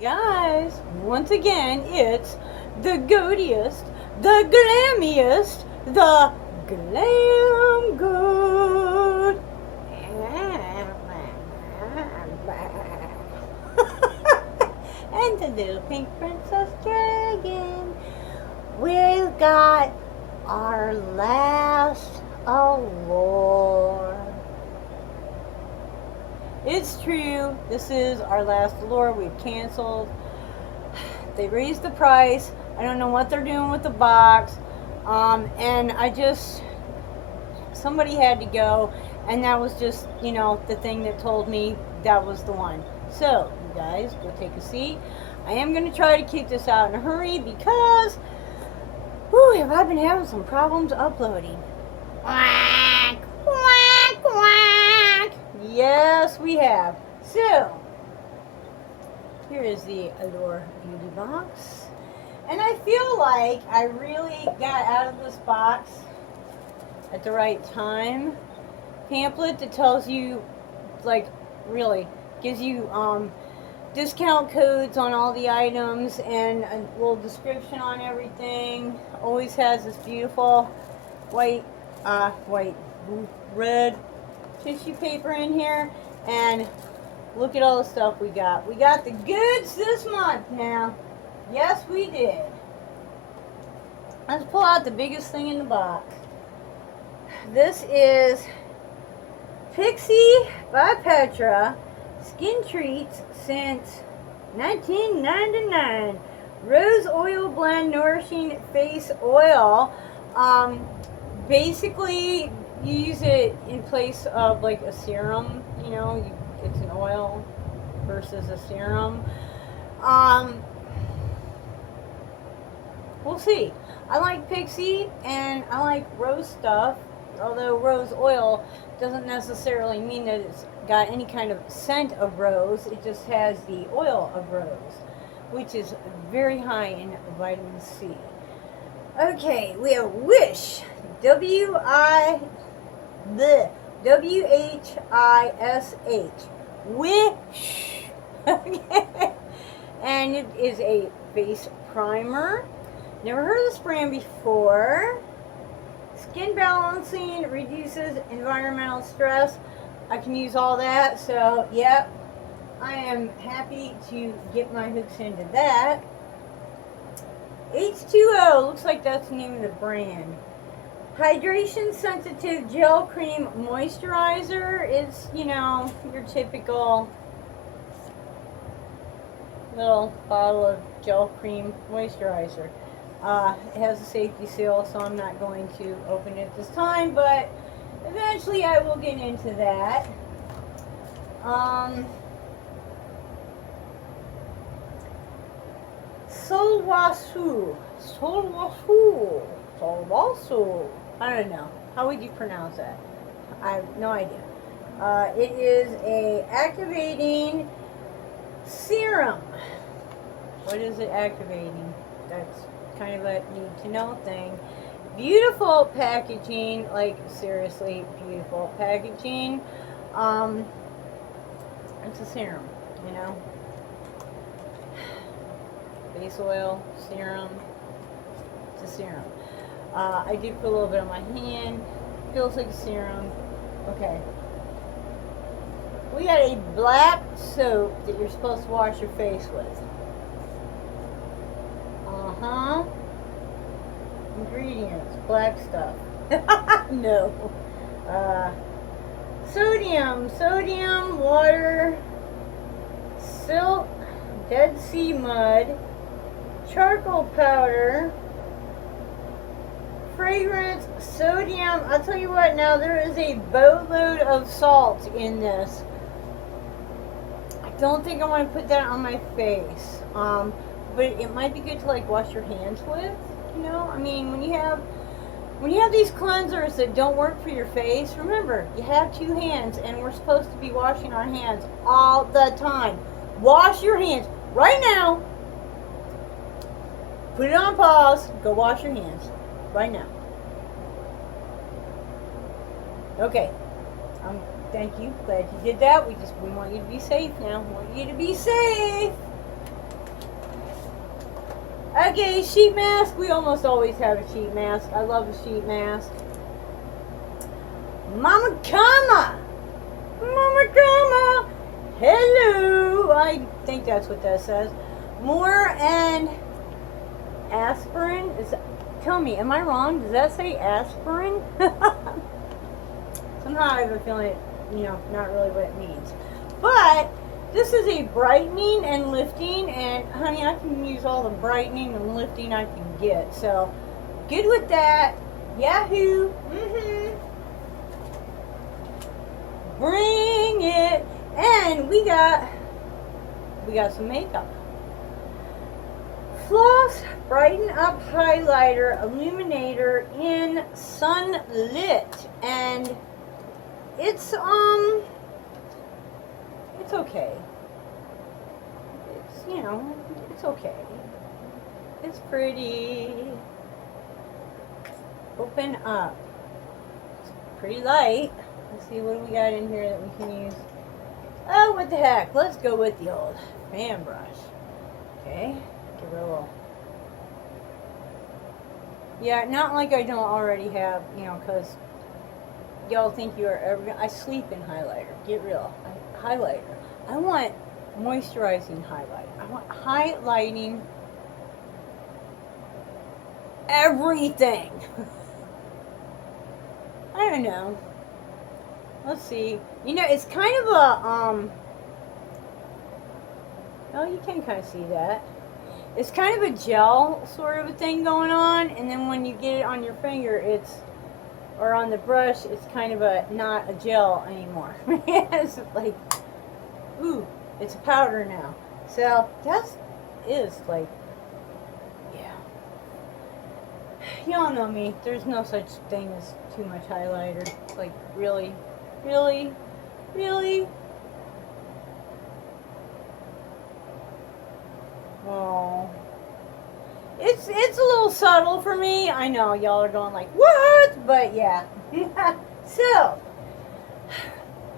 guys, once again, it's the goatiest, the glammiest, the Glam Goat. And the little pink princess dragon. We've got our last allure. It's true, this is our last allure. We've canceled. They raised the price. I don't know what they're doing with the box. And somebody had to go, and that was just, the thing that told me that was the one. So, you guys, go take a seat. I am going to try to keep this out in a hurry because, have I been having some problems uploading. Quack, quack, quack. Yes, we have. So, here is the Allure Beauty Box. And I feel like I really got out of this box at the right time. Pamphlet that tells you, really, gives you discount codes on all the items and a little description on everything. Always has this beautiful red tissue paper in here. And look at all the stuff we got. We got the goods this month now. Yes, we did. Let's pull out the biggest thing in the box. This is Pixie by Petra Skin Treats since 1999. Rose Oil Blend Nourishing Face Oil. Basically, you use it in place of like a serum. It's an oil versus a serum. We'll see. I like Pixie and I like rose stuff, although rose oil doesn't necessarily mean that it's got any kind of scent of rose. It just has the oil of rose, which is very high in vitamin C. Okay, we have Wish, W-H-I-S-H, Wish. Okay, and it is a face primer. Never heard of this brand before. Skin balancing, reduces environmental stress. I can use all that, so yep, I am happy to get my hooks into that. H2O, looks like that's the name of the brand. Hydration sensitive gel cream moisturizer. It's, your typical little bottle of gel cream moisturizer. It has a safety seal, so I'm not going to open it this time, but eventually I will get into that. Solwasu. I don't know. How would you pronounce that? I have no idea. It is a activating serum. What is it activating? That's kind of a need to know thing. Beautiful packaging, like seriously beautiful packaging. It's a serum, Base oil, serum. It's a serum. I do put a little bit on my hand. Feels like a serum. Okay. We got a black soap that you're supposed to wash your face with. Ingredients, black stuff. No. Sodium, water, silk, Dead Sea mud, charcoal powder, fragrance, sodium. I'll tell you what, now there is a boatload of salt in this. I don't think I want to put that on my face. But it might be good to wash your hands with, I mean, when you have these cleansers that don't work for your face, remember, you have two hands and we're supposed to be washing our hands all the time. Wash your hands right now. Put it on pause. Go wash your hands right now. Okay. Thank you. Glad you did that. We want you to be safe now. We want you to be safe. Okay, sheet mask. We almost always have a sheet mask. I love a sheet mask. Mama Kama! Mama Kama! Hello! I think that's what that says. More and aspirin. Tell me, am I wrong? Does that say aspirin? Somehow I have a feeling, not really what it means. But this is a brightening and lifting, and honey, I can use all the brightening and lifting I can get. So, good with that. Yahoo! Bring it! And we got some makeup. Floss Brighten Up Highlighter Illuminator in Sunlit, and it's okay. It's okay. It's pretty. Open up. It's pretty light. Let's see, what do we got in here that we can use? Oh, what the heck? Let's go with the old fan brush. Okay. Give it a little. Yeah, not like I don't already have, because y'all think you are ever. I sleep in highlighter. Get real. Highlighter. I want moisturizing highlighter. I want highlighting everything. I don't know. Let's see. It's kind of a oh, you can kind of see that. It's kind of a gel sort of a thing going on, and then when you get it on your finger, or on the brush, it's kind of not a gel anymore. It's like, ooh, it's a powder now. So that is like, yeah. Y'all know me. There's no such thing as too much highlighter. Like, really, really, really. Oh, it's a little subtle for me. I know y'all are going like, what? But yeah. So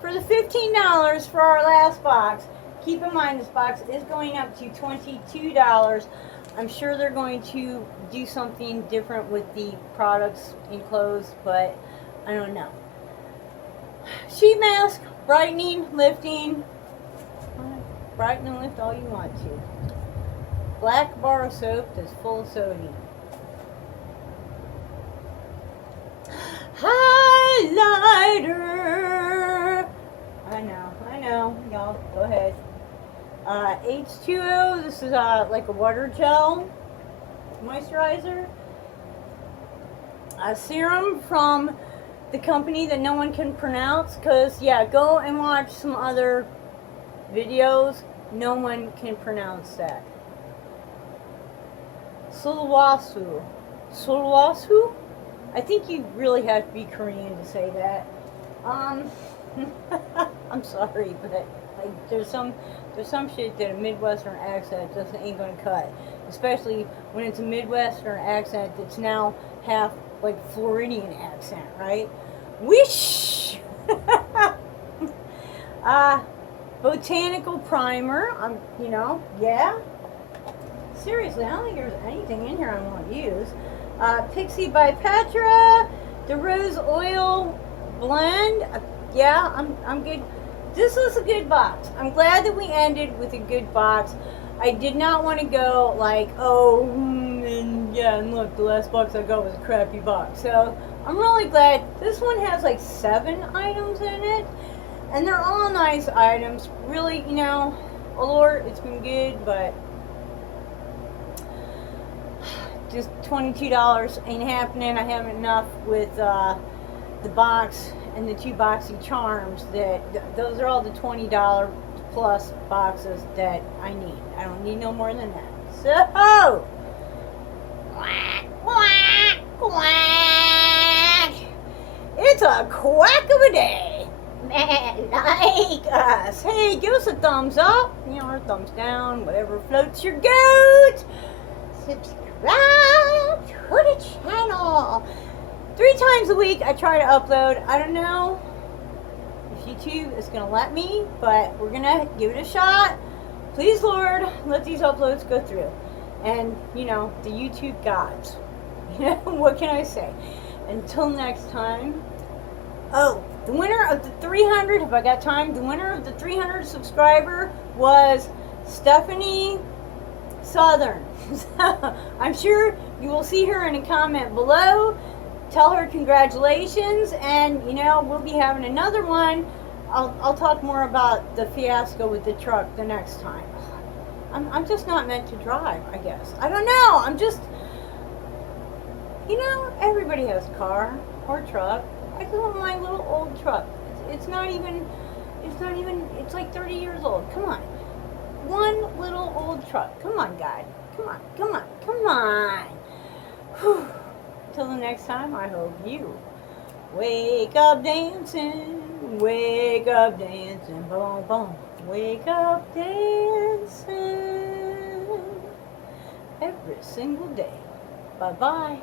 for the $15 for our last box, keep in mind this box is going up to $22. I'm sure they're going to do something different with the products enclosed, but I don't know. Sheet mask, brightening, lifting. Brighten and lift all you want to. Black bar soap that's full of sodium. Highlighter. I know. Y'all, go ahead. H2O. This is like a water gel moisturizer. A serum from the company that no one can pronounce. Cause yeah, go and watch some other videos. No one can pronounce that. Sulwasu? I think you really have to be Korean to say that. I'm sorry, but like there's some shit that a Midwestern accent ain't gonna cut. Especially when it's a Midwestern accent that's now half like Floridian accent, right? Wish. Botanical primer. Yeah. Seriously, I don't think there's anything in here I won't use. Pixie by Petra, the Rose Oil Blend. Yeah, I'm good. This was a good box. I'm glad that we ended with a good box. I did not want to go like, and look, the last box I got was a crappy box. So I'm really glad. This one has like 7 items in it, and they're all nice items. Really, Allure, it's been good, but just $22 ain't happening. I have enough with the box and the 2 boxy charms. Those are all the $20 plus boxes that I need. I don't need no more than that. So, quack, quack, quack. It's a quack of a day. Man, like us. Hey, give us a thumbs up, or thumbs down, whatever floats your goat. Subscribe to the channel. 3 times a week I try to upload. I don't know if YouTube is going to let me, but we're going to give it a shot. Please, Lord, let these uploads go through. and, you know, the YouTube gods. You know, what can I say? Until next time. Oh, the winner of the 300, if I got time, the winner of the 300 subscriber was Stephanie Southern. I'm sure you will see her in a comment below. Tell her congratulations, and you know, we'll be having another one. I'll talk more about the fiasco with the truck the next time. I'm just not meant to drive, I guess. I don't know. I'm just, you know, everybody has a car or truck. I just want my little old truck. It's not even, it's like 30 years old. Come on. One little old truck. Come on, God. Come on, come on, come on. Whew. Till the next time, I hope you wake up dancing, wake up dancing, boom, boom. Wake up dancing every single day. Bye-bye.